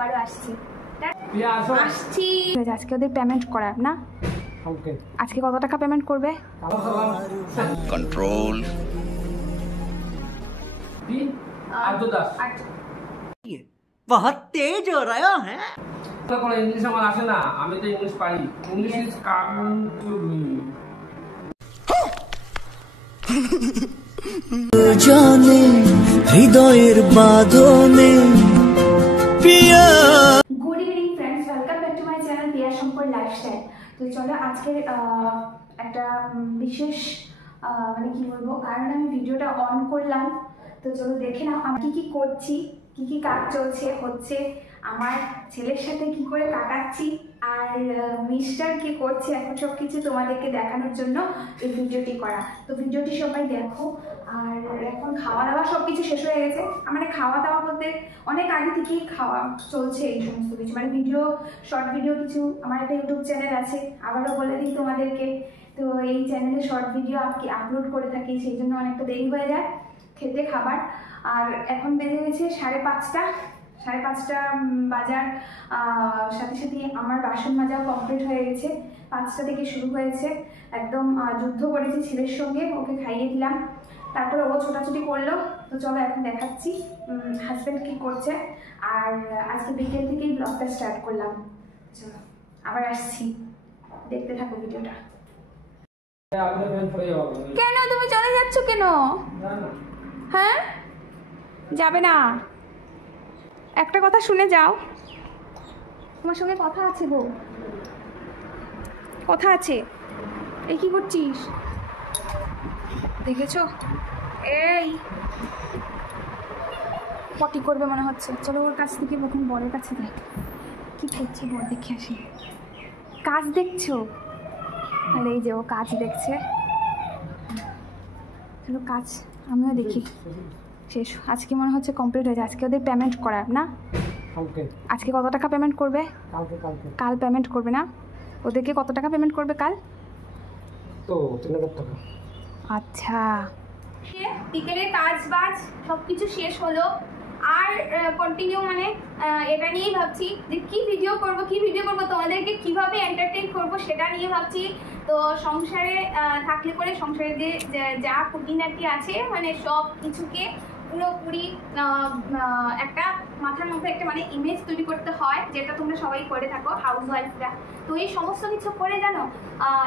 আবারও আসছি। আজকে ওদের পেমেন্ট করার না, আজকে কত টাকা পেমেন্ট করবে? कंट्रोल बहुत तेज हो रहा है। इंग्लिश আমার আসে না, আমি তো ইংলিশ পারি। English is common to me. জানে হৃদয়ের বাঁধনে প্রিয়া। Good evening friends, welcome back to my channel Piya Shankar lifestyle. তো চলো আজকে একটা বিশেষ মানে কি বলবো, কারণ আমি ভিডিওটা অন করলাম, তো চলো দেখে নাও আমি কি করছি, কি কাজ চলছে হচ্ছে, আমার ছেলের সাথে কি করে কাটাচ্ছি, আর মিস্টার কি করছে, এখন সব কিছু তোমাদেরকে দেখানোর জন্য এই ভিডিওটি করা। তো ভিডিওটি সবাই দেখো। আর এখন খাওয়া দাওয়া সব কিছু শেষ হয়ে গেছে, মানে খাওয়া দাওয়া বলতে অনেক আগে থেকেই খাওয়া চলছে এই সমস্ত কিছু, মানে ভিডিও শর্ট ভিডিও কিছু, আমার একটা ইউটিউব চ্যানেল আছে, আবারও বলে দিই তোমাদেরকে। তো এই চ্যানেলে শর্ট ভিডিও আপলোড করে থাকি, সেই জন্য অনেকটা দেরি হয়ে যায় খেতে খাবার। আর এখন বেজে গেছে 5:30 বাজার সাথে সাথে আমার বাসন মাজাও কমপ্লিট হয়ে গেছে। 5টা থেকে শুরু হয়েছে, একদম যুদ্ধ করেছি ছেলের সঙ্গে, ওকে খাইয়ে দিলাম, তারপরে ও ছোটাছুটি করলো। তো চলো এখন দেখাচ্ছি হাজব্যান্ড কি করছে। আর আজকে বিকেল থেকেই ব্লগটা স্টার্ট করলাম। চলো আবার আসছি, দেখতে থাকো ভিডিওটা। কেন তুমি চলে যাচ্ছ কেন? হ্যাঁ যাবে না, একটা কথা শুনে যাও, তোমার সঙ্গে কথা আছে গো, কথা আছে। এই কি করছিস দেখেছো? এই পটি করবে মনে হচ্ছে, চলো ওর কাছ থেকে প্রথম বরের কাছে দেখ কি করছে, বর দেখে আসি। কাজ দেখছো? আর এই যে ও কাজ দেখছে, চলো কাজ আমিও দেখি। শেষ আজকে মনে হচ্ছে কমপ্লিট হয়েছে, আজকে ওদের পেমেন্ট করার না, আজকে কত টাকা পেমেন্ট করবে? কাল পেমেন্ট করবে না? ওদেরকে কত টাকা পেমেন্ট করবে কাল? তো 3000 টাকা। আচ্ছা, বিকেলে কাজ বাজ সব কিছু শেষ হলো, আর কন্টিনিউ মানে এটা নিয়েই ভাবছি যে কি ভিডিও করব তোমাদেরকে কিভাবে এন্টারটেইন করব সেটা নিয়ে ভাবছি। তো সংসারে থাকলে পরে সংসারে যে যা খুঁটিনাটি আছে মানে সব কিছুকে পুরোপুরি একটা মাথার মধ্যে একটা মানে ইমেজ তৈরি করতে হয়, যেটা তোমরা সবাই করে থাকো হাউস ওয়াইফরা। তো এই সমস্ত কিছু করে জানো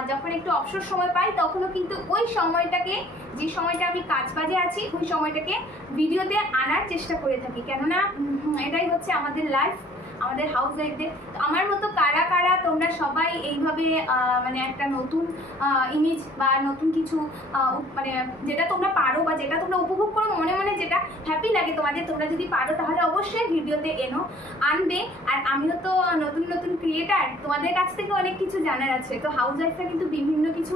যখন একটু অবসর সময় পাই তখনও কিন্তু ওই সময়টাকে, যে সময়টা আমি কাজ বাজে আছি ওই সময়টাকে ভিডিওতে আনার চেষ্টা করে থাকি, কেননা এটাই হচ্ছে আমাদের লাইফ, আমাদের হাউস ওয়াইফদের। আমার মতো কারা কারা তোমরা সবাই এইভাবে মানে একটা নতুন ইমেজ বা নতুন কিছু মানে যেটা তোমরা পারো বা যেটা তোমরা উপভোগ করো মনে মনে, যেটা হ্যাপি লাগে তোমাদের, তোমরা যদি পারো তাহলে অবশ্যই ভিডিওতে আনবে। আর আমিও তো নতুন ক্রিয়েটার, তোমাদের কাছ থেকে অনেক কিছু জানার আছে। তো হাউস ওয়াইফরা কিন্তু বিভিন্ন কিছু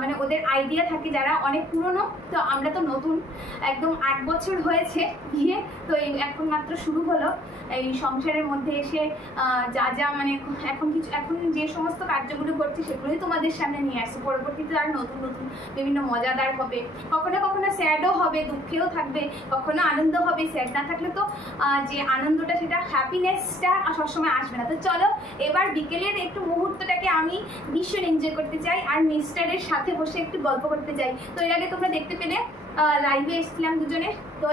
মানে ওদের আইডিয়া থাকে, যারা অনেক পুরনো, তো আমরা তো নতুন, একদম 8 বছর হয়েছে বিয়ে, তো এখন মাত্র শুরু হলো এই সংসারের মধ্যে এসে যা মানে এখন যে সমস্ত কার্যগুলো করছি সেগুলোই তোমাদের সামনে নিয়ে আসছে। পরবর্তীতে আর নতুন বিভিন্ন মজাদার হবে, কখনো স্যাডও হবে, দুঃখেও থাকবে, কখনো আনন্দ হবে। স্যাড না থাকলে তো যে আনন্দটা, সেটা হ্যাপিনেসটা সবসময় আসবে না। তো চলো এবার বিকেলের একটু মুহূর্তটাকে আমি ভীষণ এনজয় করতে চাই, আর মিস্টারের সাথে বসে একটু গল্প করতে চাই। তো এর আগে তোমরা দেখতে পেলে লাইভে এসেছিলাম দুজনে, তো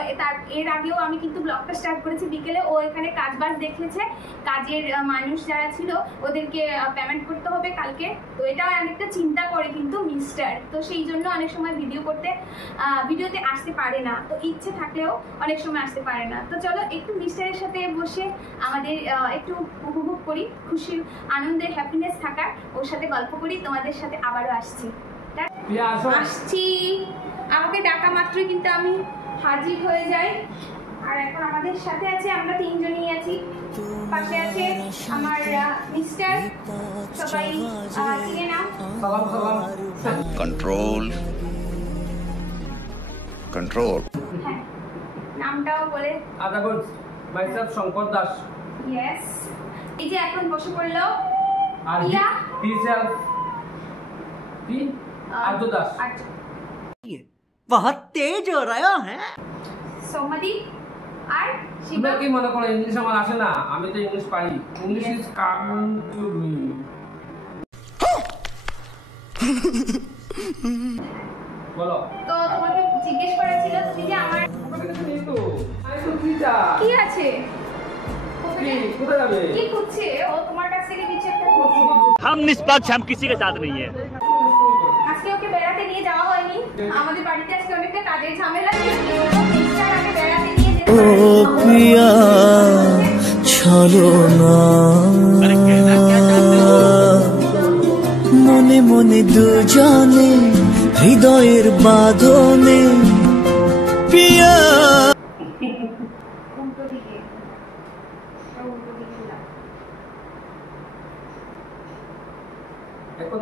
এর আগেও আমি কিন্তু ব্লগটা স্টার্ট করেছি বিকেলে। ও এখানে কাজ বাজ দেখেছে, কাজের মানুষ যারা ছিল ওদেরকে পেমেন্ট করতে হবে কালকে, তো এটা অনেকটা চিন্তা করে কিন্তু মিস্টার, তো সেই জন্য অনেক সময় ভিডিওতে আসতে পারে না, তো ইচ্ছে থাকলেও অনেক সময় আসতে পারে না। তো চলো একটু মিস্টারের সাথে বসে আমাদের একটু উপভোগ করি, খুশির আনন্দের হ্যাপিনেস থাকার, ওর সাথে গল্প করি। তোমাদের সাথে আবারও আসছি। আমাকে ডাকা মাত্রই কিন্তু আমি হাজির হয়ে যাই। আর এখন আমাদের সাথে আছে, আমরা 3 জনই আছি, পাশে আছে আমার মিস্টার, সবাই চিনে নাও। कंट्रोल হ্যাঁ, নামটাও বলে মাইসেলফ শঙ্কর দাস। ইয়েস, এই যে এখন বসে পড়লো আর হিসেলফ আর্য দাস। बहुत तेज हो रहा है। সৌমাদি আর তোমরা শিবা কি মনে করো ইংলিশ আমার আসে না? আমি তো ইংলিশ পারি। English is common to me. বলো। তো তোমাকে জিজ্ঞেস করা ছিল তুমি যে আমার আমার কাছে নেই তো। আমি তো পিজা। কি আছে কি কোথায় যাবে? কি খুঁজছে ও তোমার কাছ থেকে কিছু একটা हम निष्पक्ष हम किसी के साथ नहीं है আজকে ওকে বেড়াতে নিয়ে যাওয়া হয়নি আমাদের বাড়িতে আজকে অনেকটা কাজের ঝামেলা ছিল তার আগে বেড়াতে নিয়ে যেতে ও পিয়া চলো না মনে মনে দুজনে হৃদয়ের বাঁধনে পিয়া উল্টো দিকে উল্টো দিকে না। এখন